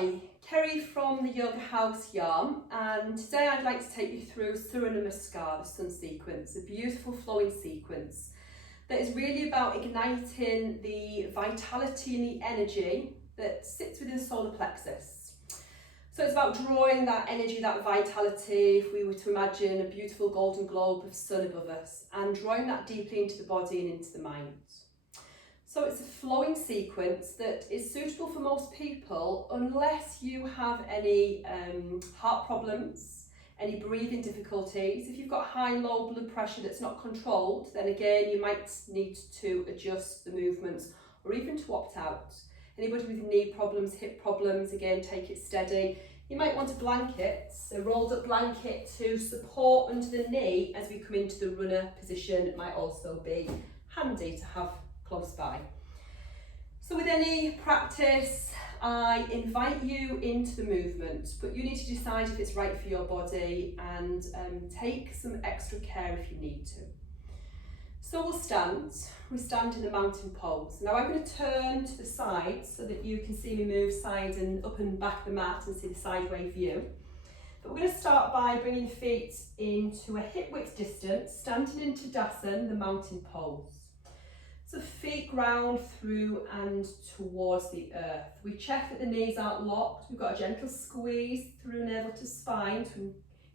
Hi, Kerry from the Yoga House Yarm, and today I'd like to take you through Surya Namaskara, the sun sequence, a beautiful flowing sequence that is really about igniting the vitality and the energy that sits within the solar plexus. So it's about drawing that energy, that vitality, if we were to imagine a beautiful golden globe of sun above us, and drawing that deeply into the body and into the mind. So it's a flowing sequence that is suitable for most people unless you have any heart problems, any breathing difficulties. If you've got high, low blood pressure that's not controlled, then again you might need to adjust the movements or even to opt out. Anybody with knee problems, hip problems, again take it steady. You might want a blanket, a rolled up blanket to support under the knee as we come into the runner position. It might also be handy to have close by. So with any practice, I invite you into the movement, but you need to decide if it's right for your body and take some extra care if you need to. So we stand in the mountain pose. Now I'm going to turn to the side so that you can see me move side and up and back of the mat and see the sideway view. But we're going to start by bringing the feet into a hip width distance, standing into Dasan, the mountain pose. So feet ground through and towards the earth. We check that the knees aren't locked. We've got a gentle squeeze through navel to spine to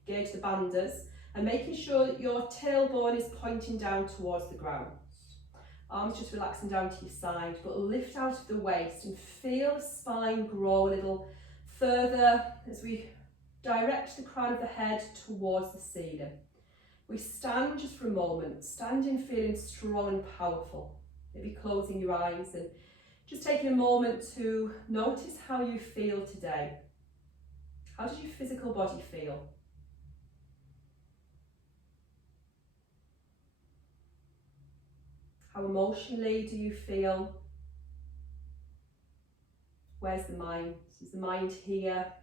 engage the bandhas, and making sure that your tailbone is pointing down towards the ground. Arms just relaxing down to your side, but lift out of the waist and feel the spine grow a little further as we direct the crown of the head towards the ceiling. We stand just for a moment, standing feeling strong and powerful. Maybe closing your eyes and just taking a moment to notice how you feel today. How does your physical body feel? How emotionally do you feel? Where's the mind? Is the mind here?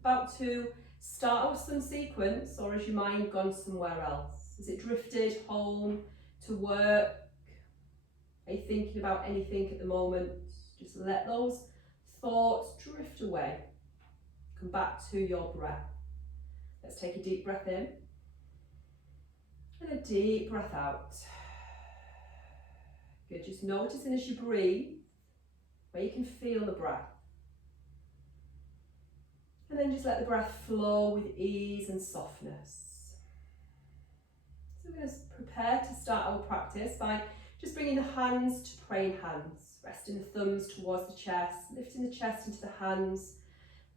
About to start with some sequence, or has your mind gone somewhere else? Has it drifted home, to work? Are you thinking about anything at the moment? Just let those thoughts drift away. Come back to your breath. Let's take a deep breath in and a deep breath out. Good, just noticing as you breathe where you can feel the breath. And then just let the breath flow with ease and softness. So we're going to prepare to start our practice by just bringing the hands to praying hands, resting the thumbs towards the chest, lifting the chest into the hands,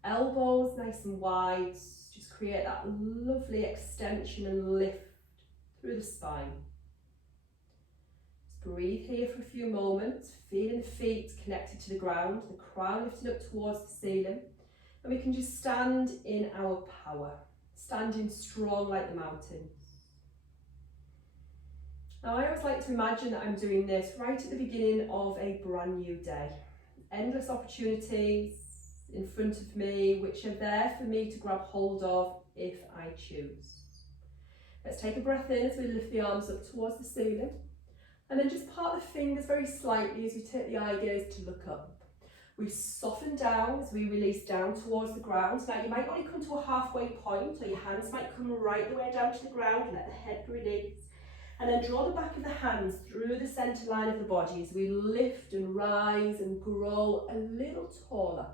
elbows nice and wide, just create that lovely extension and lift through the spine. Just breathe here for a few moments, feeling the feet connected to the ground, the crown lifting up towards the ceiling, and we can just stand in our power, standing strong like the mountains. Now I always like to imagine that I'm doing this right at the beginning of a brand new day. Endless opportunities in front of me, which are there for me to grab hold of if I choose. Let's take a breath in as we lift the arms up towards the ceiling, and then just part the fingers very slightly as we take the eye gaze to look up. We soften down as we release down towards the ground. Now you might only come to a halfway point, or your hands might come right the way down to the ground. Let the head release. And then draw the back of the hands through the centre line of the body as we lift and rise and grow a little taller.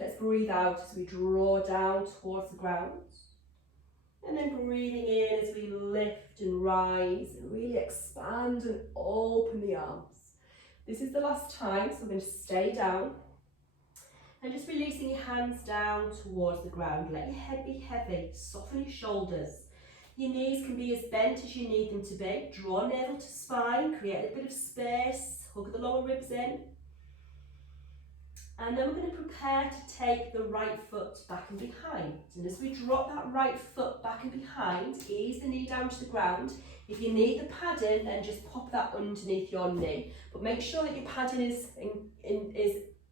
Let's breathe out as we draw down towards the ground. And then breathing in as we lift and rise and really expand and open the arms. This is the last time, so we're going to stay down. And just releasing your hands down towards the ground. Let your head be heavy, soften your shoulders. Your knees can be as bent as you need them to be. Draw navel to spine, create a little bit of space, hug the lower ribs in. And then we're going to prepare to take the right foot back and behind. And as we drop that right foot back and behind, ease the knee down to the ground. If you need the padding, then just pop that underneath your knee. But make sure that your padding is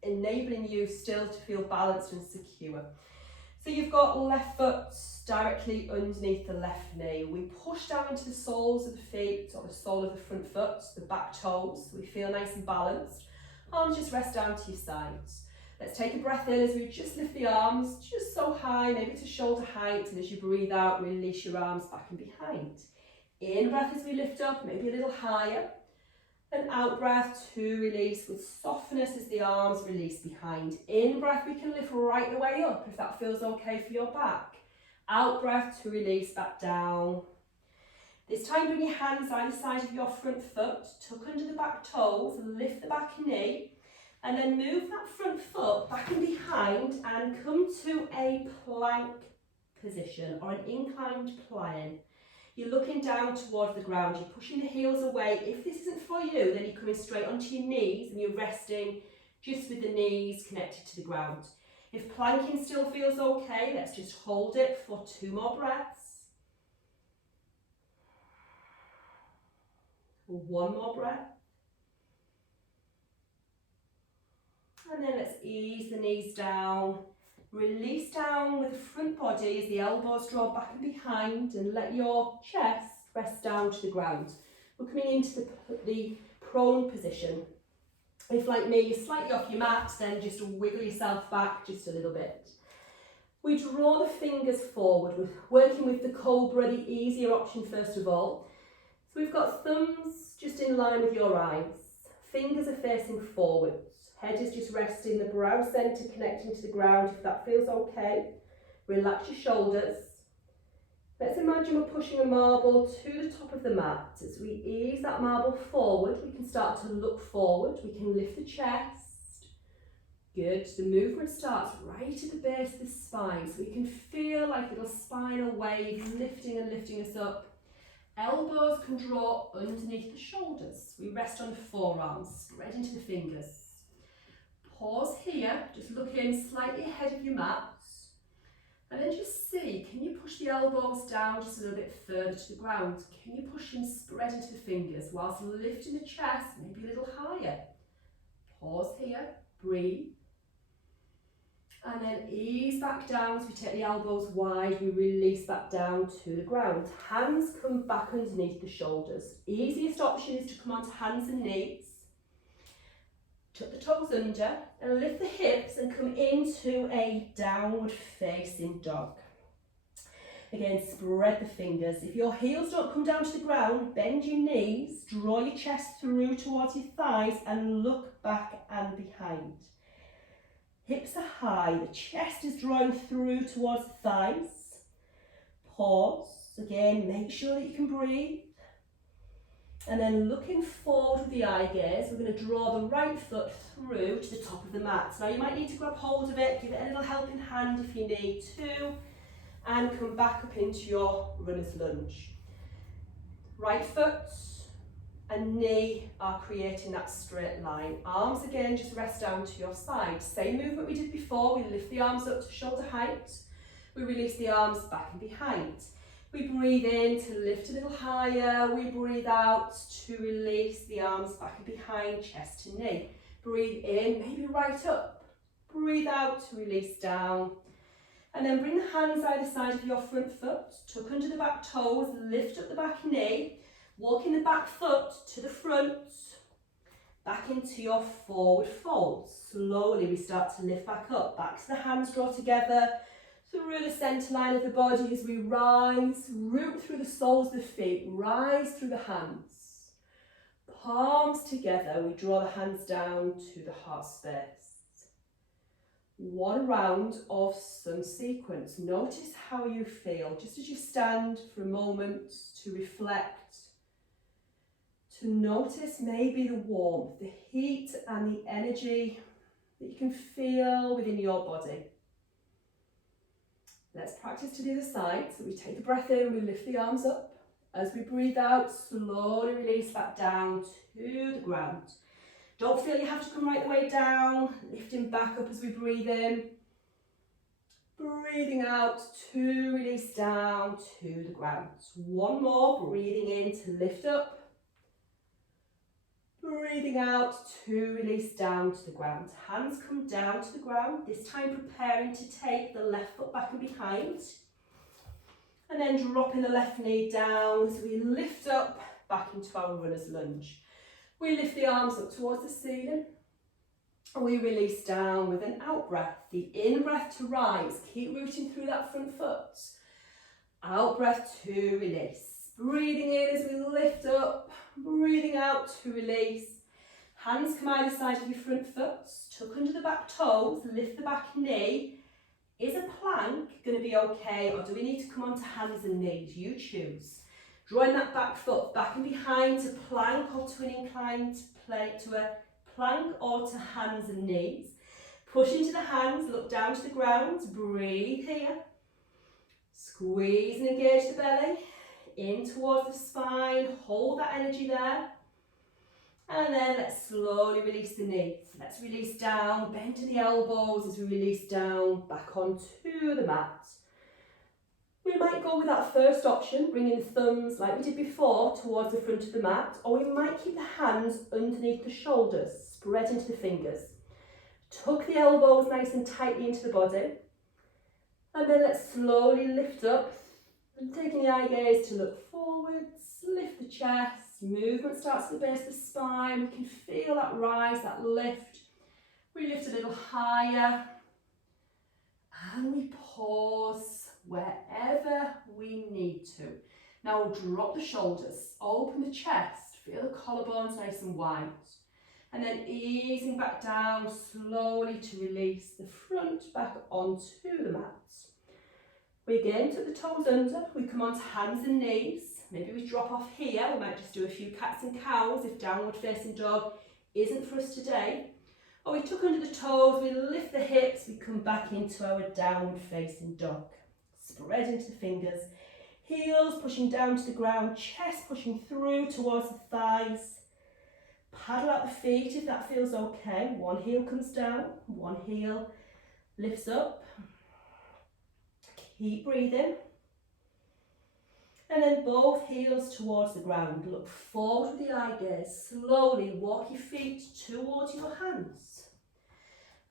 enabling you still to feel balanced and secure. So you've got left foot directly underneath the left knee. We push down into the soles of the feet, or the sole of the front foot, the back toes. So we feel nice and balanced. Arms just rest down to your sides. Let's take a breath in as we just lift the arms just so high, maybe to shoulder height, and as you breathe out, release your arms back and behind. In breath as we lift up, maybe a little higher, and out breath to release with softness as the arms release behind. In breath we can lift right the way up if that feels okay for your back. Out breath to release back down. This time bring your hands either side of your front foot, tuck under the back toes, lift the back knee, and then move that front foot back and behind and come to a plank position or an inclined plane. You're looking down towards the ground, you're pushing the heels away. If this isn't for you, then you're coming straight onto your knees and you're resting just with the knees connected to the ground. If planking still feels okay, let's just hold it for 2 more breaths. 1 more breath. And then let's ease the knees down. Release down with the front body as the elbows draw back and behind, and let your chest rest down to the ground. We're coming into the prone position. If, like me, you're slightly off your mat, then just wiggle yourself back just a little bit. We draw the fingers forward. We're working with the cobra, the easier option first of all. So we've got thumbs just in line with your eyes. Fingers are facing forwards. Head is just resting, the brow centre connecting to the ground if that feels okay. Relax your shoulders. Let's imagine we're pushing a marble to the top of the mat. As we ease that marble forward, we can start to look forward. We can lift the chest. Good. The movement starts right at the base of the spine, so we can feel like a little spinal wave lifting and lifting us up. Elbows can draw underneath the shoulders. We rest on the forearms, spread into the fingers. Pause here, just look in slightly ahead of your mat, and then just see, can you push the elbows down just a little bit further to the ground? Can you push and spread into the fingers whilst lifting the chest, maybe a little higher? Pause here, breathe, and then ease back down as we take the elbows wide, we release back down to the ground. Hands come back underneath the shoulders. Easiest option is to come onto hands and knees. Tuck the toes under and lift the hips and come into a downward facing dog. Again, spread the fingers. If your heels don't come down to the ground, bend your knees, draw your chest through towards your thighs and look back and behind. Hips are high, the chest is drawing through towards the thighs. Pause. Again, make sure that you can breathe. And then looking forward with the eye gaze, we're going to draw the right foot through to the top of the mat. Now you might need to grab hold of it, give it a little helping hand if you need to, and come back up into your runner's lunge. Right foot and knee are creating that straight line. Arms again just rest down to your side. Same movement we did before, we lift the arms up to shoulder height, we release the arms back and behind. We breathe in to lift a little higher, we breathe out to release the arms back and behind, chest to knee. Breathe in, maybe right up. Breathe out to release down. And then bring the hands either side of your front foot, tuck under the back toes, lift up the back knee, walking the back foot to the front, back into your forward fold. Slowly we start to lift back up, back to the hands draw together, through the centre line of the body as we rise, root through the soles of the feet, rise through the hands. Palms together, we draw the hands down to the heart space. 1 round of sun sequence. Notice how you feel, just as you stand for a moment to reflect, to notice maybe the warmth, the heat and the energy that you can feel within your body. Let's practice to the other side. So we take a breath in, we lift the arms up. As we breathe out, slowly release back down to the ground. Don't feel you have to come right the way down. Lifting back up as we breathe in. Breathing out to release down to the ground. 1 more, breathing in to lift up. Breathing out to release down to the ground. Hands come down to the ground, this time preparing to take the left foot back and behind. And then dropping the left knee down as we lift up back into our runner's lunge. We lift the arms up towards the ceiling. We release down with an out breath. The in breath to rise. Keep rooting through that front foot. Out breath to release. Breathing in as we lift up. Breathing out to release. Hands come either side of your front foot. Tuck under the back toes. Lift the back knee. Is a plank going to be okay, or do we need to come onto hands and knees? You choose. Drawing that back foot back and behind to plank or to an inclined plate, to a plank or to hands and knees. Push into the hands, look down to the ground, breathe here. Squeeze and engage the belly, in towards the spine, hold that energy there. And then let's slowly release the knees. Let's release down, bend to the elbows as we release down, back onto the mat. We might go with that first option, bringing the thumbs like we did before towards the front of the mat, or we might keep the hands underneath the shoulders, spread into the fingers. Tuck the elbows nice and tightly into the body. And then let's slowly lift up, and taking the eye gaze to look forwards, lift the chest. Movement starts at the base of the spine. We can feel that rise, that lift. We lift a little higher. And we pause wherever we need to. Now we'll drop the shoulders, open the chest, feel the collarbones nice and wide. And then easing back down slowly to release the front back onto the mat. We again tuck the toes under, we come onto hands and knees. Maybe we drop off here, we might just do a few cats and cows if downward facing dog isn't for us today. Or we tuck under the toes, we lift the hips, we come back into our downward facing dog. Spread into the fingers, heels pushing down to the ground, chest pushing through towards the thighs. Paddle out the feet if that feels okay. One heel comes down, one heel lifts up. Keep breathing. And then both heels towards the ground. Look forward with the eye gaze. Slowly walk your feet towards your hands.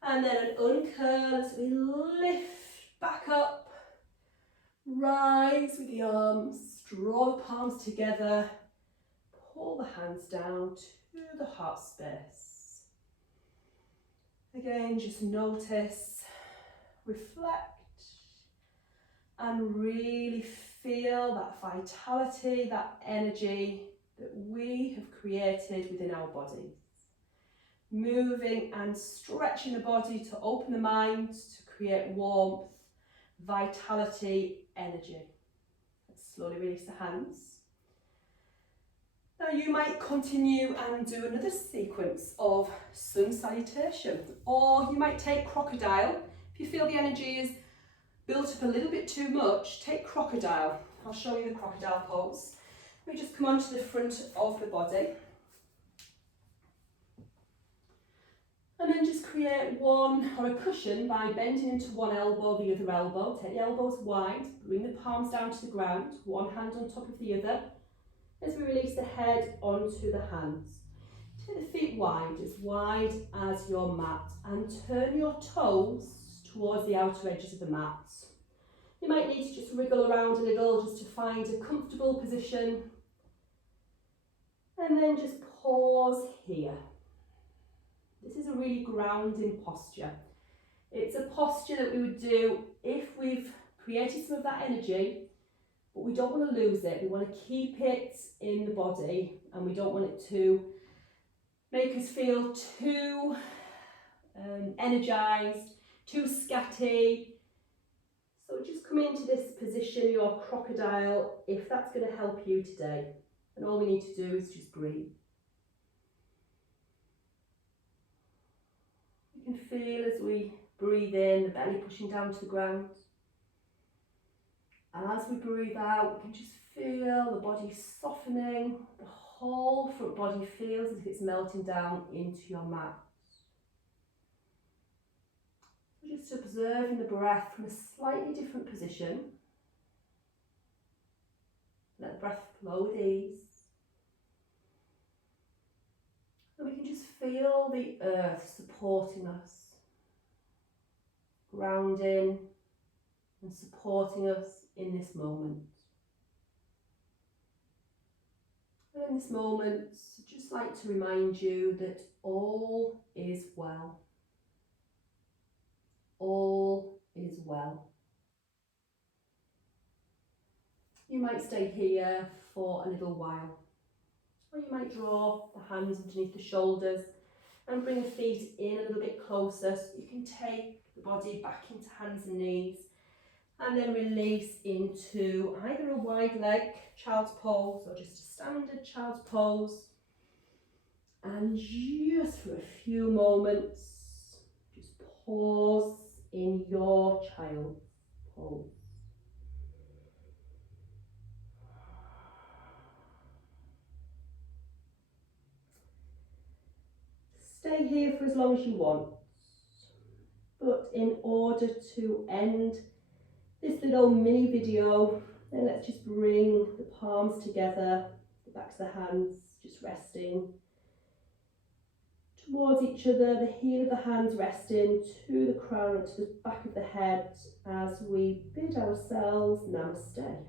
And then an uncurl as we lift back up. Rise with the arms. Draw the palms together. Pull the hands down to the heart space. Again, just notice, reflect, and really feel that vitality, that energy that we have created within our bodies. Moving and stretching the body to open the mind, to create warmth, vitality, energy. Let's slowly release the hands. Now you might continue and do another sequence of sun salutation, or you might take crocodile. If you feel the energy is built up a little bit too much, take crocodile. I'll show you the crocodile pose. We just come onto the front of the body. And then just create one, or a cushion, by bending into one elbow, the other elbow. Take the elbows wide, bring the palms down to the ground, one hand on top of the other. As we release the head onto the hands. Take the feet wide as your mat, and turn your toes towards the outer edges of the mat. You might need to just wriggle around a little just to find a comfortable position. And then just pause here. This is a really grounding posture. It's a posture that we would do if we've created some of that energy, but we don't want to lose it. We want to keep it in the body, and we don't want it to make us feel too energized, too scatty. So just come into this position, your crocodile, if that's going to help you today. And all we need to do is just breathe. You can feel as we breathe in, the belly pushing down to the ground. And as we breathe out, we can just feel the body softening. The whole front body feels as if it's melting down into your mat. Just observing the breath from a slightly different position. Let the breath flow with ease. And we can just feel the earth supporting us, grounding and supporting us in this moment. And in this moment, I'd just like to remind you that all is well. well. You might stay here for a little while, or you might draw the hands underneath the shoulders and bring the feet in a little bit closer so you can take the body back into hands and knees, and then release into either a wide leg child's pose or just a standard child's pose. And just for a few moments, just pause in your child's pose. Stay here for as long as you want, but in order to end this little mini video, then let's just bring the palms together, the backs of the hands just resting towards each other, the heel of the hands resting to the crown and to the back of the head as we bid ourselves namaste.